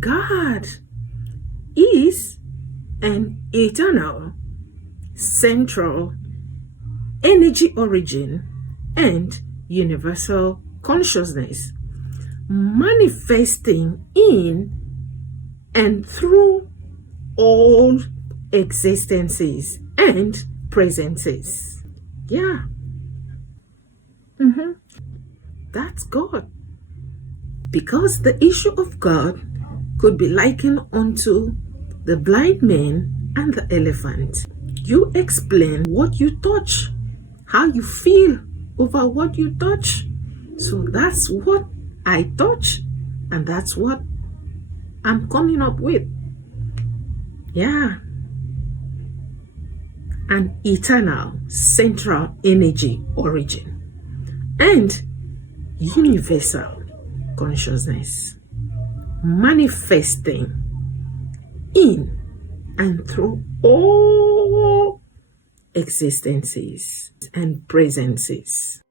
God is an eternal, central energy origin and universal consciousness, manifesting in and through all existences and presences. Yeah. That's God. Because the issue of God could be likened unto the blind man and the elephant. You explain what you touch, how you feel over what you touch. So that's what I touch, and that's what I'm coming up with. Yeah. An eternal central energy origin and universal consciousness, manifesting in and through all existences and presences.